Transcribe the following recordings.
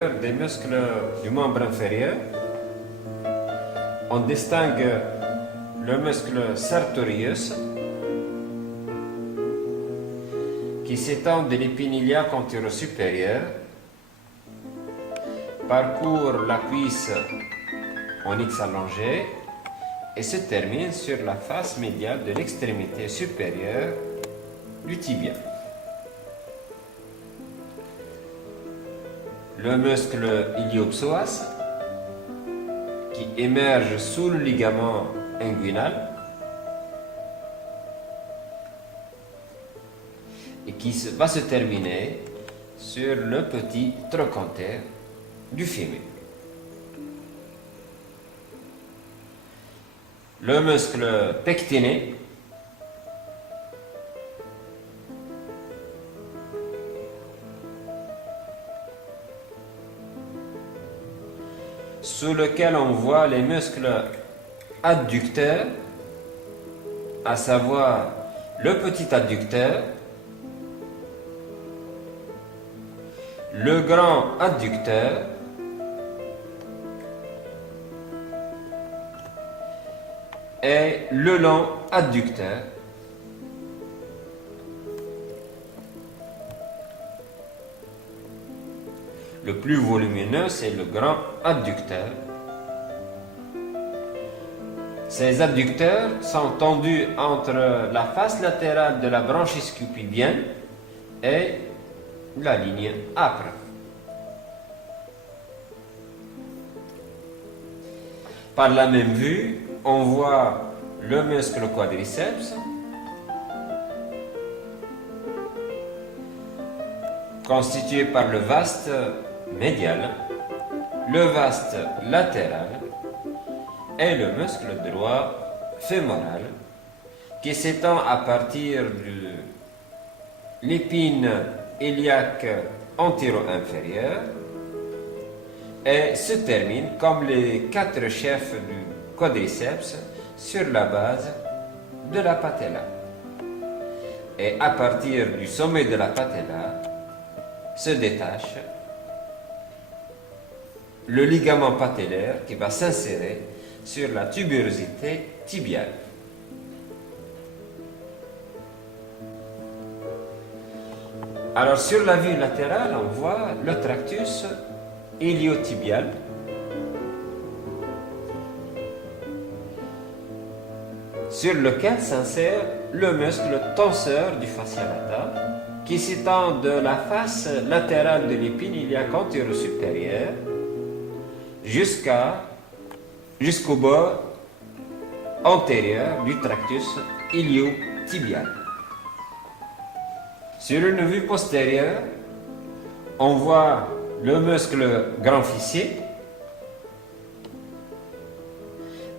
Des muscles du membre inférieur, on distingue le muscle sartorius qui s'étend de l'épine iliaque antéro-supérieure, parcourt la cuisse en X allongé et se termine sur la face médiale de l'extrémité supérieure du tibia. Le muscle iliopsoas qui émerge sous le ligament inguinal et qui va se terminer sur le petit trochanter du fémur. Le muscle pectiné sous lequel on voit les muscles adducteurs, à savoir le petit adducteur, le grand adducteur et le long adducteur. Le plus volumineux, c'est le grand adducteur. Ces adducteurs sont tendus entre la face latérale de la branche ischio-pubienne et la ligne âpre. Par la même vue, on voit le muscle quadriceps constitué par le vaste médial, le vaste latéral et le muscle droit fémoral qui s'étend à partir de l'épine iliaque antéro-inférieure et se termine comme les quatre chefs du quadriceps sur la base de la patella. Et à partir du sommet de la patella se détache le ligament patellaire qui va s'insérer sur la tubérosité tibiale. Alors sur la vue latérale, on voit le tractus iliotibial sur lequel s'insère le muscle tenseur du fascia lata qui s'étend de la face latérale de l'épine iliaque antéro-supérieure jusqu'au bord antérieur du tractus iliotibial. Sur une vue postérieure, on voit le muscle grand fessier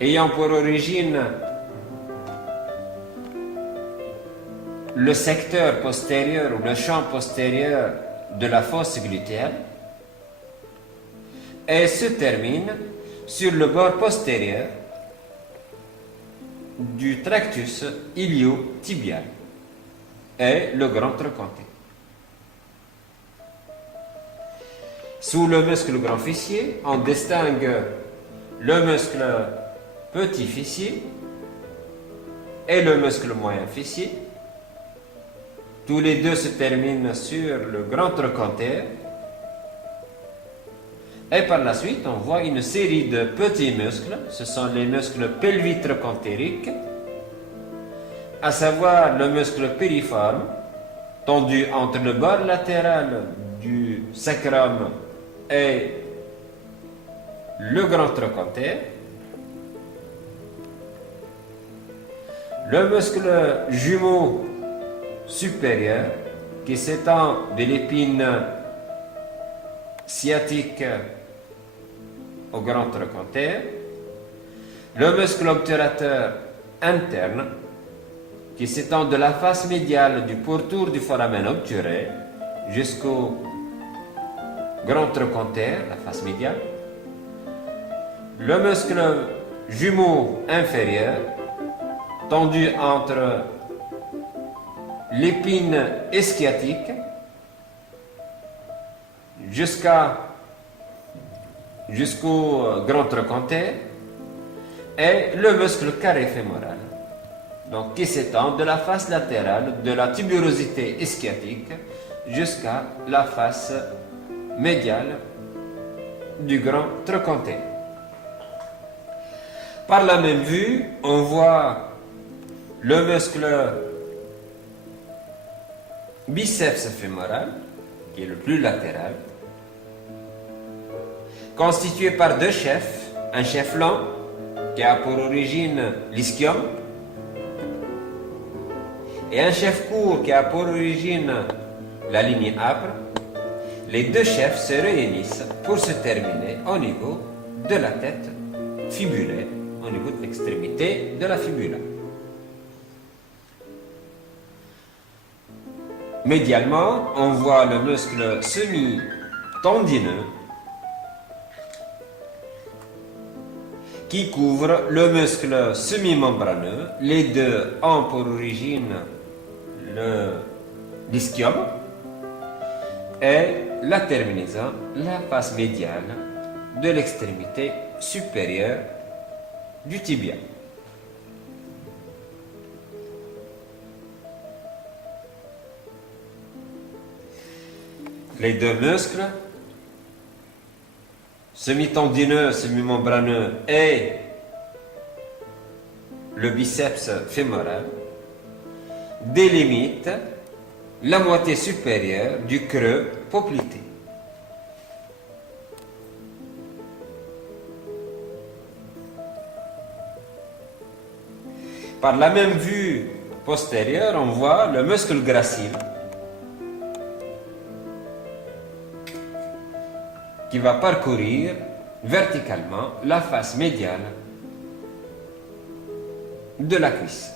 ayant pour origine le secteur postérieur ou le champ postérieur de la fosse glutéale et se termine sur le bord postérieur du tractus iliotibial et le grand trochanter. Sous le muscle grand fessier, on distingue le muscle petit fessier et le muscle moyen fessier. Tous les deux se terminent sur le grand trochanter. Et par la suite, on voit une série de petits muscles. Ce sont les muscles pelvitrochantériques, à savoir le muscle piriforme, tendu entre le bord latéral du sacrum et le grand trochanter. Le muscle jumeau supérieur qui s'étend de l'épine sciatique au grand trochanter, le muscle obturateur interne qui s'étend de la face médiale du pourtour du foramen obturé jusqu'au grand trochanter, la face médiale, le muscle jumeau inférieur tendu entre l'épine ischiatique jusqu'à jusqu'au grand trochanter, et le muscle carré fémoral, donc qui s'étend de la face latérale de la tubérosité ischiatique jusqu'à la face médiale du grand trochanter. Par la même vue, on voit le muscle biceps fémoral, qui est le plus latéral, constitué par deux chefs, un chef lent qui a pour origine l'ischium et un chef court qui a pour origine la ligne âpre. Les deux chefs se réunissent pour se terminer au niveau de la tête fibulaire, au niveau de l'extrémité de la fibula. Médialement, on voit le muscle semi-tendineux qui couvre le muscle semi-membraneux. Les deux ont pour origine l'ischium et la terminaison, la face médiane de l'extrémité supérieure du tibia. Les deux muscles, semi-tendineux, semi-membraneux et le biceps fémoral, délimitent la moitié supérieure du creux poplité. Par la même vue postérieure, on voit le muscle gracile qui va parcourir verticalement la face médiane de la cuisse.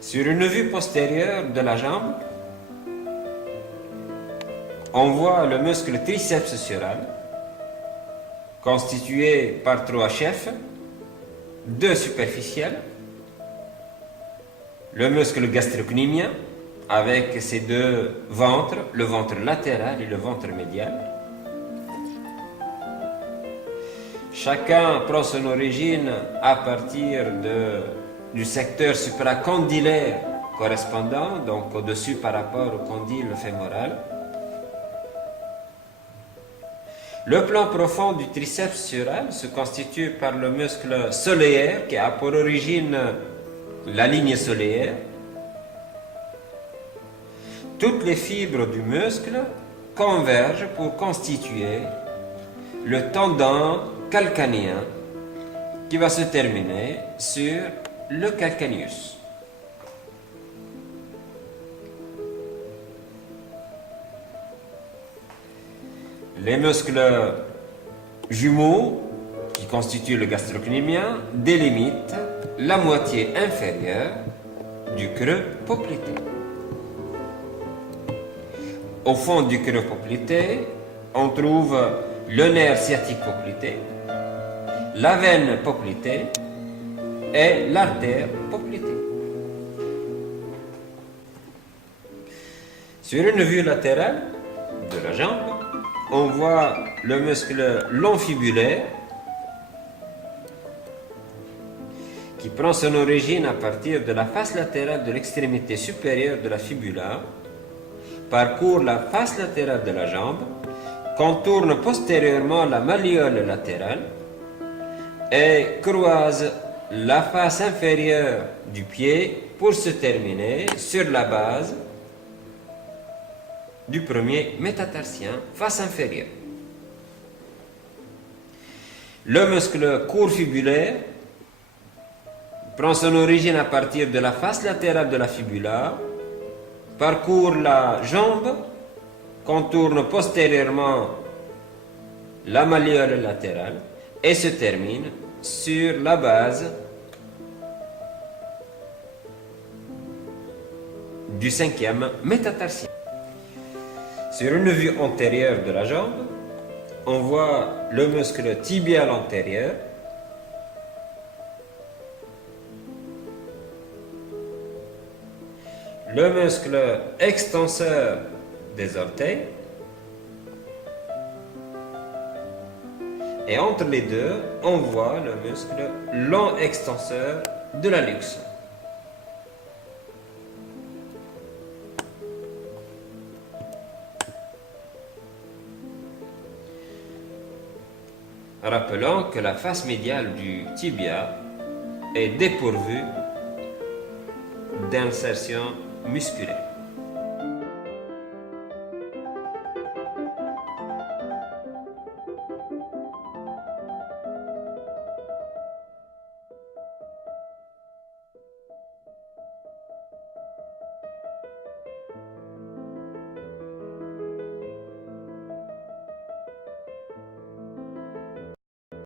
Sur une vue postérieure de la jambe, on voit le muscle triceps sural constitué par trois chefs, deux superficiels, le muscle gastrocnémien avec ses deux ventres, le ventre latéral et le ventre médial. Chacun prend son origine à partir du secteur supracondylaire correspondant, donc au-dessus par rapport au condyle fémoral. Le plan profond du triceps sural se constitue par le muscle solaire qui a pour origine la ligne solaire. Toutes les fibres du muscle convergent pour constituer le tendon calcanéen qui va se terminer sur le calcaneus. Les muscles jumeaux qui constituent le gastrocnémien délimitent la moitié inférieure du creux poplité. Au fond du creux poplité, on trouve le nerf sciatique poplité, la veine poplitée et l'artère poplitée. Sur une vue latérale de la jambe, on voit le muscle long fibulaire qui prend son origine à partir de la face latérale de l'extrémité supérieure de la fibula, parcourt la face latérale de la jambe, contourne postérieurement la malléole latérale et croise la face inférieure du pied pour se terminer sur la base du premier métatarsien, face inférieure. Le muscle court fibulaire prend son origine à partir de la face latérale de la fibula, parcourt la jambe, contourne postérieurement la malléole latérale et se termine sur la base du cinquième métatarsien. Sur une vue antérieure de la jambe, on voit le muscle tibial antérieur le muscle extenseur des orteils Et entre les deux, on voit le muscle long extenseur de la luxe. Rappelons que la face médiale du tibia est dépourvue d'insertion musculaire.